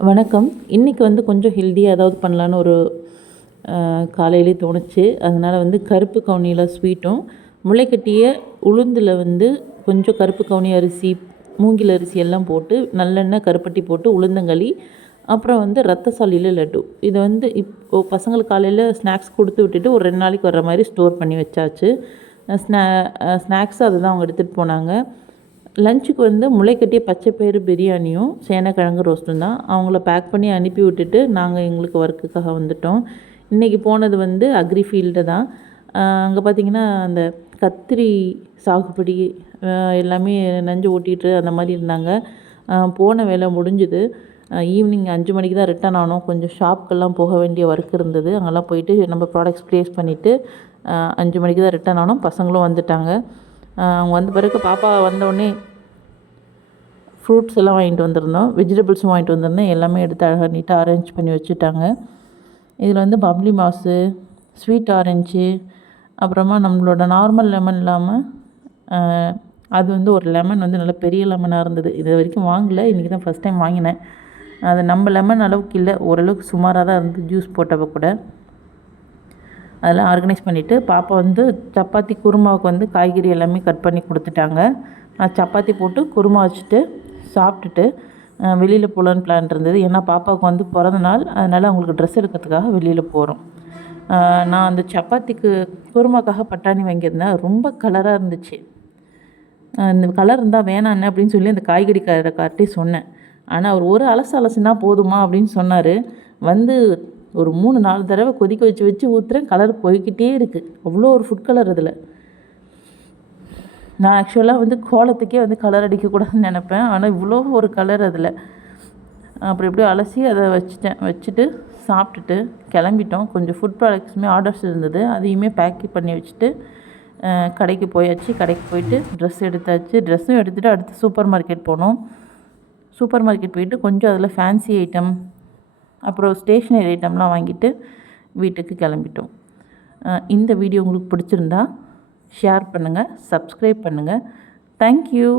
வணக்கம். இன்றைக்கி கொஞ்சம் ஹெல்த்தியாக ஏதாவது பண்ணலான்னு ஒரு காலையிலே தோணுச்சு. அதனால் கருப்பு கவுனியில் ஸ்வீட்டும், முளைக்கட்டிய உளுந்தில் கொஞ்சம் கருப்பு கவுனி அரிசி, மூங்கில் அரிசி எல்லாம் போட்டு நல்லெண்ணெய், கருப்பட்டி போட்டு உளுந்தங்களி, அப்புறம் ரத்தசாலியில் லட்டு. இதை இப்போ பசங்களுக்கு காலையில் ஸ்நாக்ஸ் கொடுத்து விட்டுட்டு ஒரு 2 நாளைக்கு வர்ற மாதிரி ஸ்டோர் பண்ணி வச்சாச்சு. ஸ்நாக்ஸ் அதுதான் அவங்க எடுத்துகிட்டு போனாங்க. லஞ்சுக்கு முளைக்கட்டிய பச்சைப்பயிறு பிரியாணியும் சேனக்கிழங்கு ரோஸ்ட்டும் தான். அவங்கள பேக் பண்ணி அனுப்பி விட்டுட்டு நாங்கள் எங்களுக்கு ஒர்க்குக்காக வந்துட்டோம். இன்றைக்கி போனது அக்ரி ஃபீல்டு தான். அங்கே பார்த்திங்கன்னா அந்த கத்திரி சாகுபடி எல்லாமே நஞ்சு ஓட்டிகிட்டு அந்த மாதிரி இருந்தாங்க. போன வேலை முடிஞ்சுது. ஈவினிங் 5 மணிக்கு தான் ரிட்டர்ன் ஆனோம். கொஞ்சம் ஷாப்புக்கெல்லாம் போக வேண்டிய ஒர்க் இருந்தது. அங்கெல்லாம் போயிட்டு நம்ம ப்ராடக்ட்ஸ் ப்ளேஸ் பண்ணிவிட்டு 5 மணிக்கு தான் ரிட்டர்ன் ஆனோம். பசங்களும் வந்துட்டாங்க. அவங்க வந்த பிறகு பாப்பா வந்தோடனே ஃப்ரூட்ஸ் எல்லாம் வாங்கிட்டு வந்திருந்தோம், வெஜிடபிள்ஸும் வாங்கிட்டு வந்திருந்தேன். எல்லாமே எடுத்து அழகாக நீட்டாக அரேஞ்ச் பண்ணி வச்சுட்டாங்க. இதில் பப்ளி மாஸு, ஸ்வீட் ஆரஞ்சு, அப்புறமா நம்மளோட நார்மல் லெமன் இல்லாமல் அது ஒரு லெமன் நல்ல பெரிய லெமனாக இருந்தது. இது வரைக்கும் வாங்கலை, இன்றைக்கி தான் ஃபஸ்ட் டைம் வாங்கினேன். அது நம்ம லெமன் அளவுக்கு இல்லை, ஓரளவுக்கு சுமாராக தான் இருந்தது ஜூஸ் போட்டப்போ கூட. அதெல்லாம் ஆர்கனைஸ் பண்ணிவிட்டு பாப்பா சப்பாத்தி குருமாவுக்கு காய்கறி எல்லாமே கட் பண்ணி கொடுத்துட்டாங்க. சப்பாத்தி போட்டு குருமா வச்சுட்டு சாப்பிட்டுட்டு வெளியில் போகலான்னு பிளான் இருந்தது. ஏன்னா பாப்பாவுக்கு பிறந்த நாள், அதனால் அவங்களுக்கு ட்ரெஸ் எடுக்கிறதுக்காக வெளியில் போகிறோம். நான் அந்த சப்பாத்திக்கு குருமாக்காக பட்டாணி வாங்கியிருந்தேன். ரொம்ப கலராக இருந்துச்சு. இந்த கலர் இருந்தால் வேணாண்ணே அப்படின்னு சொல்லி அந்த காய்கறி கார்ட்டே சொன்னேன். ஆனால் அவர் ஒரு அலசுனா போதுமா அப்படின்னு சொன்னார். ஒரு 3-4 தடவை கொதிக்க வச்சு ஊற்றுறேன், கலர் போய்கிட்டே இருக்குது. அவ்வளோ ஒரு ஃபுட் கலர் அதில். நான் ஆக்சுவலாக கோலத்துக்கே கலர் அடிக்கக்கூடாதுன்னு நினப்பேன். ஆனால் இவ்வளோ ஒரு கலர் அதில். அப்புறம் எப்படியோ அலசி அதை வச்சுட்டு சாப்பிட்டுட்டு கிளம்பிட்டோம். கொஞ்சம் ஃபுட் ப்ராடக்ட்ஸுமே ஆர்டர்ஸ் இருந்தது, அதையுமே பேக் பண்ணி வச்சுட்டு கடைக்கு போயாச்சு. கடைக்கு போயிட்டு ட்ரெஸ் எடுத்தாச்சு. ட்ரெஸ்ஸும் எடுத்துகிட்டு அடுத்து சூப்பர் மார்க்கெட் போனோம். சூப்பர் மார்க்கெட் போயிட்டு கொஞ்சம் அதில் ஃபேன்சி ஐட்டம், அப்புறம் ஸ்டேஷ்னரி ஐட்டம்லாம் வாங்கிட்டு வீட்டுக்கு கிளம்பிட்டோம். இந்த வீடியோ உங்களுக்கு பிடிச்சிருந்தா ஷேர் பண்ணுங்கள், சப்ஸ்கிரைப் பண்ணுங்கள். தேங்க்யூ.